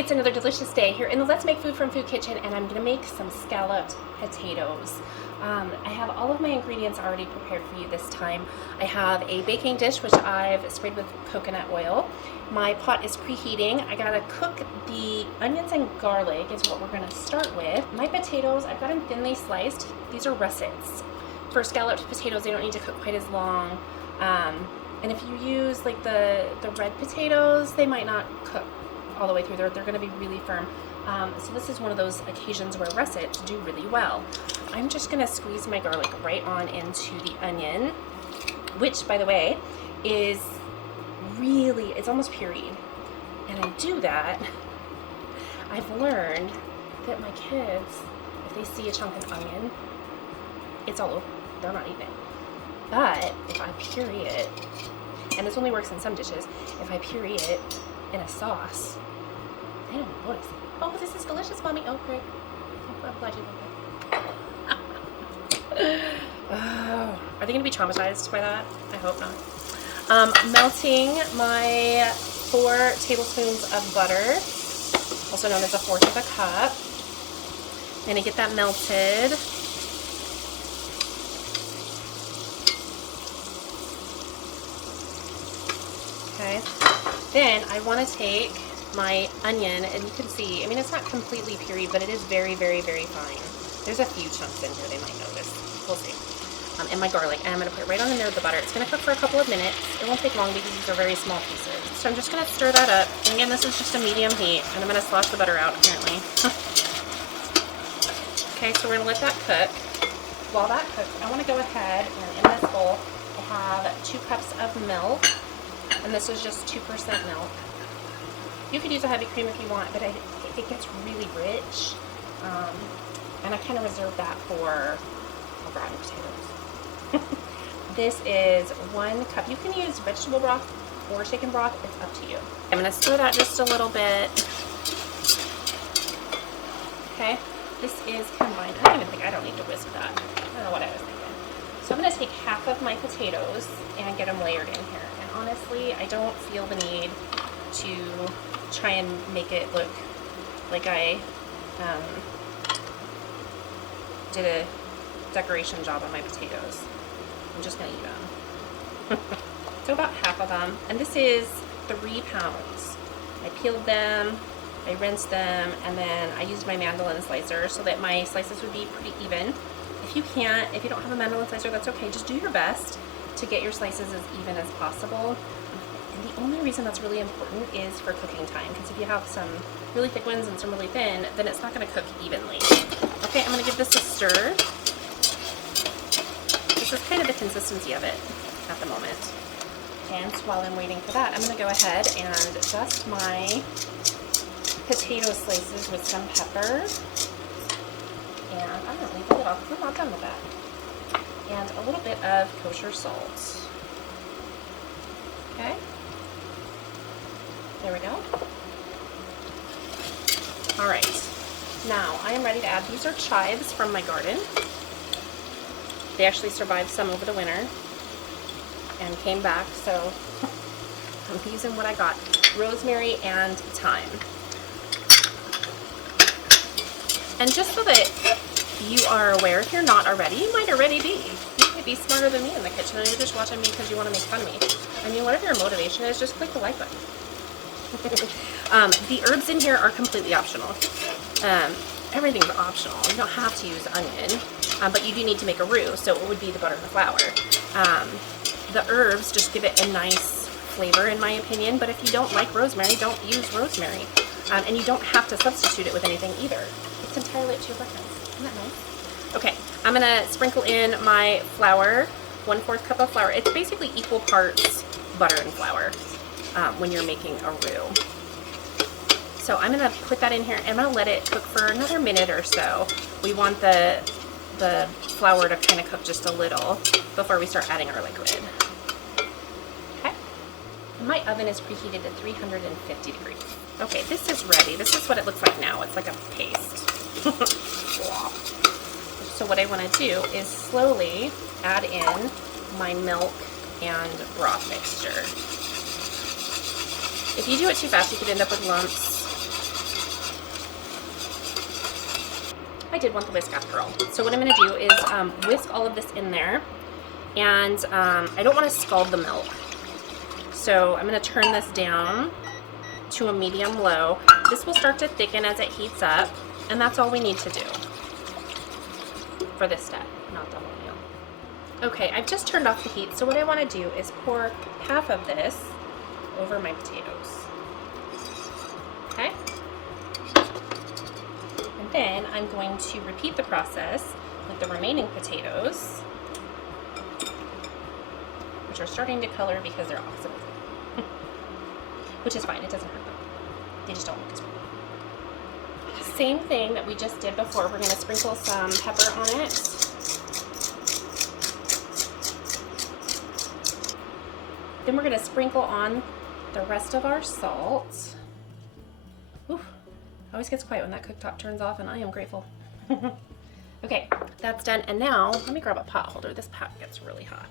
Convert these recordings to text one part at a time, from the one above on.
It's another delicious day here in the Let's Make Food from Food Kitchen, and I'm gonna make some scalloped potatoes. I have all of my ingredients already prepared for you this time. I have a baking dish which I've sprayed with coconut oil. My pot is preheating. I gotta cook the onions and garlic is what we're gonna start with. My potatoes, I've got them thinly sliced. These are russets. For scalloped potatoes, they don't need to cook quite as long. And if you use like the red potatoes, they might not cook all the way through. They're going to be really firm. So this is one of those occasions where russets do really well. I'm just going to squeeze my garlic right on into the onion, which, by the way, is really, it's almost pureed. And I do that, I've learned that my kids, if they see a chunk of onion, it's all over. They're not eating it. But if I puree it, and this only works in some dishes, if I puree it in a sauce, they don't notice it. Oh, this is delicious, Mommy. Oh, great. I'm glad you love it. Oh, are they going to be traumatized by that? I hope not. Melting my 4 tablespoons of butter, also known as 1/4 of a cup. I'm going to get that melted. Okay. Then I want to take my onion, and you can see, I mean, it's not completely pureed, but it is very, very, very fine. There's a few chunks in here they might notice. We'll see. And my garlic, and I'm going to put it right on in there with the butter. It's going to cook for a couple of minutes. It won't take long because these are very small pieces. So I'm just going to stir that up. And again, this is just a medium heat, and I'm going to slosh the butter out, apparently. Okay, so we're going to let that cook. While that cooks, I want to go ahead, and in this bowl, I have 2 cups of milk, and this is just 2% milk. You could use a heavy cream if you want, but it gets really rich, and I kind of reserve that for gratin potatoes. This is 1 cup. You can use vegetable broth or chicken broth. It's up to you. I'm going to stir that just a little bit. Okay, this is combined. I don't need to whisk that. I don't know what I was thinking. So I'm going to take half of my potatoes and get them layered in here. And honestly, I don't feel the need to try and make it look like I did a decoration job on my potatoes. I'm just going to eat them. So about half of them. And this is 3 pounds. I peeled them, I rinsed them, and then I used my mandolin slicer so that my slices would be pretty even. If you don't have a mandolin slicer, that's okay. Just do your best to get your slices as even as possible. And the only reason that's really important is for cooking time, because if you have some really thick ones and some really thin, then it's not going to cook evenly. Okay, I'm going to give this a stir. This is kind of the consistency of it at the moment. And so while I'm waiting for that, I'm going to go ahead and dust my potato slices with some pepper. And I'm going to leave the lid off because I'm not done with that. And a little bit of kosher salt. Okay. There we go. Alright, now I am ready to add, these are chives from my garden. They actually survived some over the winter and came back, so I'm using what I got. Rosemary and thyme. And just so that you are aware, if you're not already, you might already be. You might be smarter than me in the kitchen and you're just watching me because you want to make fun of me. I mean, whatever your motivation is, just click the like button. The herbs in here are completely optional. Everything's optional. You don't have to use onion, but you do need to make a roux, so it would be the butter and the flour. The herbs just give it a nice flavor, in my opinion, but if you don't like rosemary, don't use rosemary. And you don't have to substitute it with anything either. It's entirely up to your preference. Isn't that nice? Okay, I'm going to sprinkle in my flour, 1/4 cup of flour. It's basically equal parts butter and flour. When you're making a roux. So I'm going to put that in here and I'm going to let it cook for another minute or so. We want the flour to kind of cook just a little before we start adding our liquid. Okay. My oven is preheated to 350 degrees. Okay, this is ready. This is what it looks like now. It's like a paste. So what I want to do is slowly add in my milk and broth mixture. If you do it too fast, you could end up with lumps. I did want the whisk after all. So what I'm going to do is whisk all of this in there. And I don't want to scald the milk. So I'm going to turn this down to a medium low. This will start to thicken as it heats up. And that's all we need to do for this step, not the whole meal. Okay, I've just turned off the heat. So what I want to do is pour half of this over my potatoes. Okay? And then I'm going to repeat the process with the remaining potatoes, which are starting to color because they're opposite. Which is fine, it doesn't hurt them. They just don't look as pretty. Same thing that we just did before. We're going to sprinkle some pepper on it. Then we're going to sprinkle on the rest of our salt. Ooh, always gets quiet when that cooktop turns off, and I am grateful. Okay, that's done. And now, let me grab a pot holder. This pot gets really hot.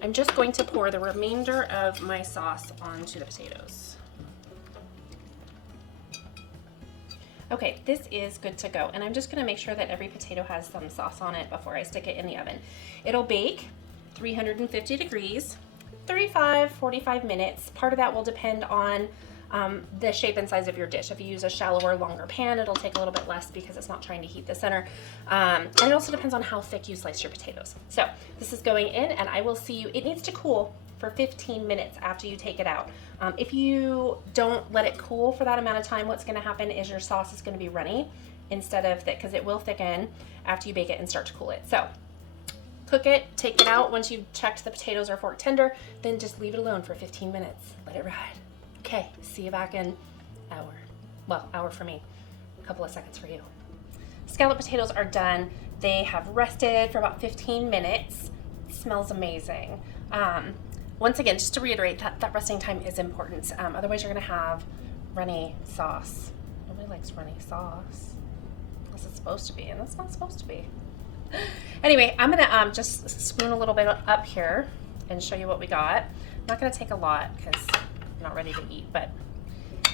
I'm just going to pour the remainder of my sauce onto the potatoes. Okay, this is good to go. And I'm just gonna make sure that every potato has some sauce on it before I stick it in the oven. It'll bake 350 degrees, 35, 45 minutes. Part of that will depend on the shape and size of your dish. If you use a shallower, longer pan, it'll take a little bit less because it's not trying to heat the center. And it also depends on how thick you slice your potatoes. So this is going in, and I will see you. It needs to cool for 15 minutes after you take it out. If you don't let it cool for that amount of time, what's gonna happen is your sauce is gonna be runny instead of thick, because it will thicken after you bake it and start to cool it. So cook it, take it out once you've checked the potatoes are fork tender, then just leave it alone for 15 minutes. Let it ride. Okay, see you back in hour. Well, hour for me, a couple of seconds for you. Scalloped potatoes are done. They have rested for about 15 minutes. It smells amazing. Once again, just to reiterate, that resting time is important. Otherwise you're gonna have runny sauce. Nobody likes runny sauce, unless it's supposed to be, and it's not supposed to be. Anyway, I'm gonna just spoon a little bit up here and show you what we got. I'm not gonna take a lot because I'm not ready to eat, but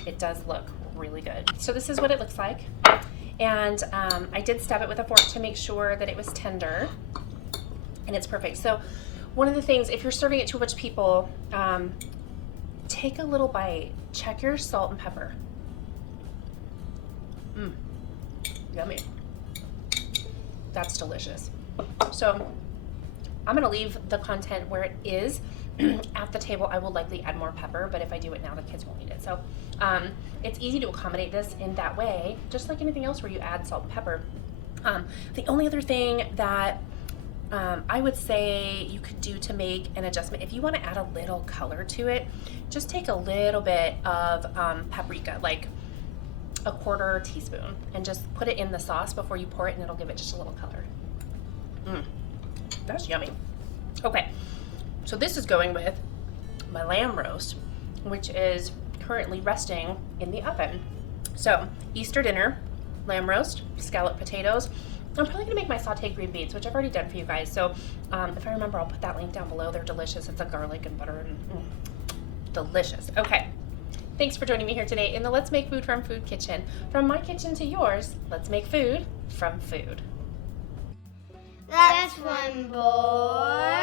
it does look really good. So this is what it looks like. And I did stab it with a fork to make sure that it was tender, and it's perfect. So one of the things, if you're serving it to a bunch of people, take a little bite, check your salt and pepper. Yummy. That's delicious. So I'm gonna leave the content where it is. At the table, I will likely add more pepper, but if I do it now, the kids won't eat it. So it's easy to accommodate this in that way, just like anything else where you add salt and pepper. The only other thing that I would say you could do to make an adjustment, if you want to add a little color to it, just take a little bit of paprika, like a quarter teaspoon, and just put it in the sauce before you pour it, and it'll give it just a little color. That's yummy. Okay, so this is going with my lamb roast, which is currently resting in the oven. So Easter dinner, lamb roast, scalloped potatoes. I'm probably gonna make my sauteed green beans, which I've already done for you guys. So if I remember, I'll put that link down below. They're delicious. It's a garlic and butter and delicious. Okay, thanks for joining me here today in the Let's Make Food from Food kitchen. From my kitchen to yours, let's make food from food. That's one boy.